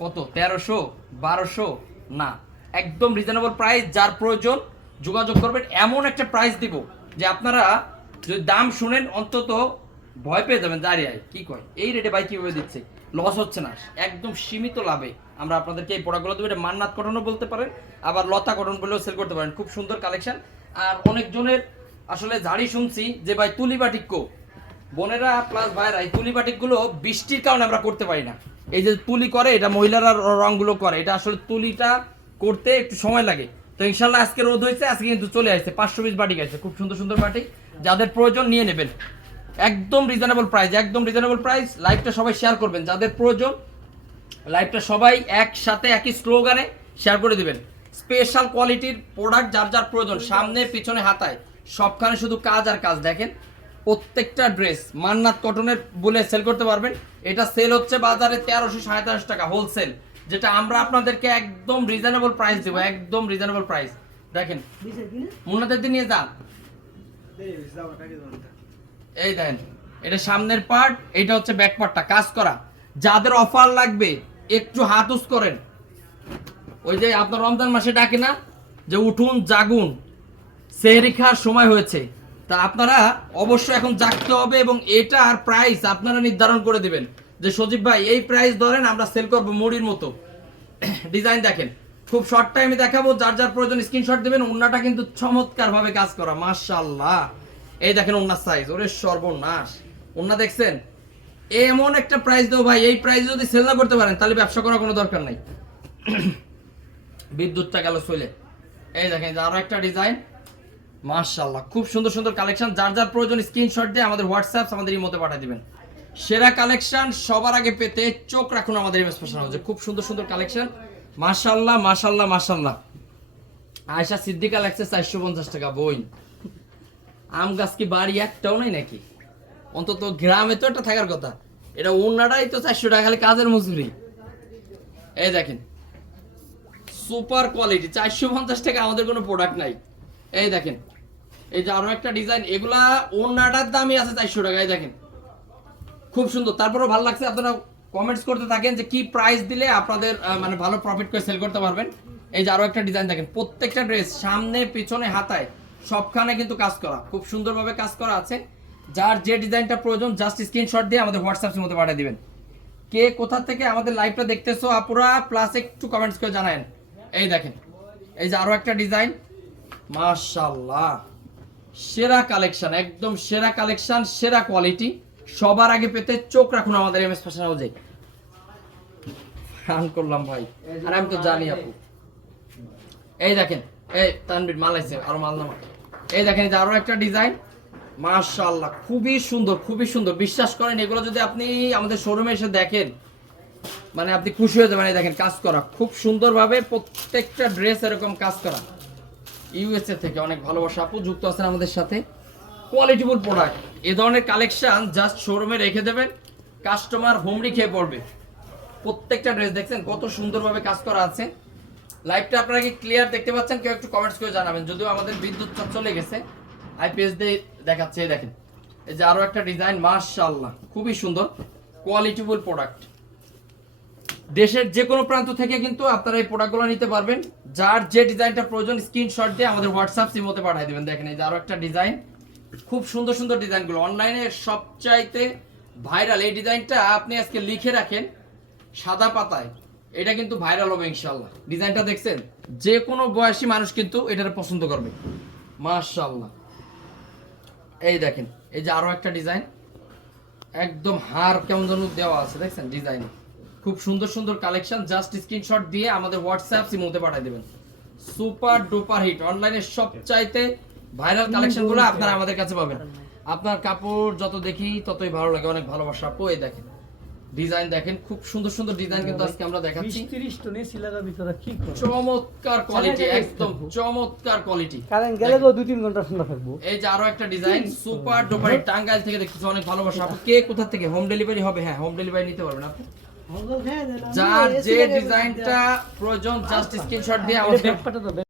কত? তেরোশো, বারোশো? না। একদম রিজনেবল প্রাইস যার প্রয়োজন, যোগাযোগ করবেন। এমন একটা প্রাইস দিব যে আপনারা যদি দাম শুনেন, অন্তত ভয় পেয়ে যাবেন দাঁড়িয়ে কি কয়? এই রেটে বাইক কীভাবে দিচ্ছে? লস হচ্ছে না। একদম সীমিত লাভে আমরা আপনাদেরকে এই প্রোডাক্টগুলো দেবো। এটা মান্নাত কটনও বলতে পারেন, আবার লতা কটন বলেও সেল করতে পারেন। খুব সুন্দর কালেকশন আর অনেকজনের আসলে ঝাড়ি শুনছি যে ভাই তুলি বাটিক্য বোনেরা প্লাস ভাইরা এই তুলি বাটিকগুলো বৃষ্টির কারণে আমরা করতে পারি না। এই যে তুলি করে, এটা মহিলারা র- রংগুলো করে। এটা আসলে তুলিটা করতে একটু সময় লাগে। তো ইনশাল্লাহ আজকে রোদ হয়েছে, আজকে কিন্তু চলে আসছে। পাঁচশো পিস বাটিক গেছে, খুব সুন্দর সুন্দর বাটিক যাদের প্রয়োজন নিয়ে নেবেন। একদম রিজনেবল প্রাইস একদম রিজনেবল প্রাইস লাইভটা সবাই শেয়ার করবেন। যাদের প্রয়োজন লাইভটা সবাই একসাথে, একই স্লোগানে শেয়ার করে দিবেন। স্পেশাল কোয়ালিটির প্রোডাক্ট যার যার প্রয়োজন, সামনে, পিছনে, হাতায়। সবখানে শুধু কাজ আর কাজ, দেখেন। প্রত্যেকটা ড্রেস মান্নাত কটনের বলে সেল করতে পারবেন। এটা সেল হচ্ছে বাজারে তেরোশো সাড়ে তেরোশো টাকা হোলসেল যেটা আমরা আপনাদেরকে একদম রিজনেবল প্রাইস দেবো, একদম রিজনেবল প্রাইস দেখেন মুন্নাদের দিয়ে নিয়ে যান। এই দেখেন, এটা সামনের পার্ট এটা হচ্ছে ব্যাক পার্টটা কাজ করা। যাদের অফার লাগবে, একটু হাত উস করেন। ওই যে আপনার রমজান মাসে ডাকে না, যে উঠুন, জাগুন। সেহরি খাওয়ার সময় হয়েছে। তা আপনারা অবশ্যই এখন জাগতে হবে এবং এটার প্রাইস আপনারা নির্ধারণ করে দিবেন। যে সজীব ভাই, এই প্রাইস ধরেন আমরা সেল করব মুড়ির মতো। ডিজাইন দেখেন, খুব শর্ট টাইমে দেখাবো, যার যার প্রয়োজন স্ক্রিনশট দিবেন ওন্নাটা কিন্তু চমৎকার ভাবে কাজ করা, মাশাআল্লাহ। এই দেখেন ওন্নার সাইজ ওরে সর্বনাশ। ওন্না দেখছেন? এমন একটা প্রাইস দেবো ভাই, এই প্রাইস যদি সেল না করতে পারেন, তাহলে ব্যবসা করার কোনো দরকার নাই। বিদ্যুৎটা গেল চলে এই দেখেন, যে আরও একটা ডিজাইন মাশাআল্লাহ, খুব সুন্দর সুন্দর কালেকশন। যার যার প্রয়োজন স্ক্রিনশট দিয়ে আমাদের হোয়াটসঅ্যাপ আমাদের ইমোতে পাঠিয়ে দিবেন। সেরা কালেকশন সবার আগে পেতে চোখ রাখুন আমাদের এমএস ফ্যাশন হাউসে খুব সুন্দর সুন্দর কালেকশন। মাশাআল্লাহ মাশাআল্লাহ মাশাআল্লাহ। আয়শা সিদ্দিকা লাগছে চারশো পঞ্চাশ টাকা বই। আম গাছ কি বাড়ি একটাও নাই নাকি? অন্তত গ্রামে তো একটা থাকার কথা। এটা অন্যটাই তো চারশো টাকা, খালি কাজের মজুরি। এই দেখেন সুপার কোয়ালিটি চারশো পঞ্চাশ টাকা আমাদের কোনো প্রোডাক্ট নাই। এই দেখেন এই যে আরও একটা ডিজাইন এগুলা ওনাটার দামই আছে চারশো টাকা, এই দেখেন। খুব সুন্দর। তারপরেও ভালো লাগছে, আপনারা কমেন্টস করতে থাকেন যে কি প্রাইস দিলে আপনাদের মানে ভালো প্রফিট করে সেল করতে পারবেন। এই যে আরও একটা ডিজাইন দেখেন, প্রত্যেকটা ড্রেস সামনে, পিছনে, হাতায়, সবখানে কিন্তু কাজ করা। খুব সুন্দরভাবে কাজ করা আছে। যার যে ডিজাইনটা প্রয়োজন জাস্ট স্ক্রিনশট দিয়ে আমাদের হোয়াটসঅ্যাপের মধ্যে পাঠিয়ে দিবেন। কে কোথা থেকে আমাদের লাইভটা দেখতেছো, আপুরা প্লাস একটু কমেন্টস করে জানায়েন। এই দেখেন, এই যে আরও একটা ডিজাইন মাশাল্লাহ সেরা কালেকশন, একদম সেরা কালেকশন, সেরা কোয়ালিটি। সবার আগে পেতে চোখ রাখুন আমাদের এমএস ফ্যাশন হাউসে রান করলাম ভাই। আর আমি তো জানি আপু। এই দেখেন, এই তানবির মাল আছে, আরও মাল নামা। এই দেখেন আরও একটা ডিজাইন মাশাআল্লাহ, খুবই সুন্দর খুবই সুন্দর। বিশ্বাস করেন, এগুলো যদি আপনি আমাদের শোরুমে এসে দেখেন মানে আপনি খুশি হয়ে যাবেন। এই দেখেন, কাজ করা। খুব সুন্দরভাবে প্রত্যেকটা ড্রেস এরকম কাজ করা। ইউএসএ থেকে অনেক ভালোবাসা আপু, যুক্ত আছেন আমাদের সাথে। কোয়ালিটিফুল প্রোডাক্ট এ ধরনের কালেকশন জাস্ট শোরুমে রেখে দেবেন কাস্টমার হোমরি খেয়ে পড়বে। প্রত্যেকটা ড্রেস দেখছেন, কত সুন্দরভাবে কাজ করা আছে। লাইভটা আপনারা কি ক্লিয়ার দেখতে পাচ্ছেন? কেউ একটু কমেন্টস করে জানাবেন। যদিও আমাদের বিদ্যুৎ চাপ চলে গেছে আইপিএস দিয়ে দেখাচ্ছে দেখেন। এই যে আরও একটা ডিজাইন মাশাআল্লাহ, খুবই সুন্দর। কোয়ালিটিফুল প্রোডাক্ট দেশের যে কোনো প্রান্ত থেকে কিন্তু আপনারা এই প্রোডাক্টগুলো নিতে পারবেন। যার যে ডিজাইনটা প্রয়োজন স্ক্রিনশট দিয়ে আমাদের হোয়াটসঅ্যাপ সিমোতে পাঠিয়ে দেবেন। দেখেন, এই যে আরও একটা ডিজাইন। খুব সুন্দর সুন্দর ডিজাইনগুলো। অনলাইনে সবচাইতে ভাইরাল এই ডিজাইনটা আপনি আজকে লিখে রাখেন সাদা পাতায়। এটা কিন্তু ভাইরাল হবে ইনশাল্লাহ ডিজাইনটা দেখছেন? যে কোনো বয়সী মানুষ কিন্তু এটার পছন্দ করবে। মাশাল্লাহ এই দেখেন, এই যে আরও একটা ডিজাইন। একদম হার কেমন যেন দেওয়া আছে, দেখছেন? ডিজাইন। খুব সুন্দর সুন্দর কালেকশন জাস্ট স্ক্রিনশট দিয়ে আমাদের হোয়াটসঅ্যাপ সিমোতে পাঠিয়ে দেবেন। Super duper hit. অনলাইনে সবচাইতে ভাইরাল কালেকশনগুলো আপনারা আমাদের কাছে পাবেন। আপনার কাপড় যত দেখি ততই ভালো লাগে। অনেক ভালোবাসা। আপু এই দেখেন ডিজাইন দেখেন। খুব সুন্দর সুন্দর ডিজাইন কিন্তু আজকে আমরা দেখাচ্ছি। বিশ তিরিশ টনে সিলাগা ভিতরে কি চমৎকার কোয়ালিটি একদম চমৎকার কোয়ালিটি কারেন্ট গেলে তো দুই তিন ঘণ্টা ঠান্ডা থাকব। এই যে আরও একটা ডিজাইন সুপার ডুপার টাঙ্গাইল থেকে দেখতেছি অনেক ভালোবাসা। আপু কে কোথা থেকে? হোম ডেলিভারি হবে? হ্যাঁ হোম ডেলিভারি নিতে পারবেন আপনি যার যে ডিজাইনটা প্রয়োজন জাস্ট স্ক্রিনশট দিয়ে আমাদের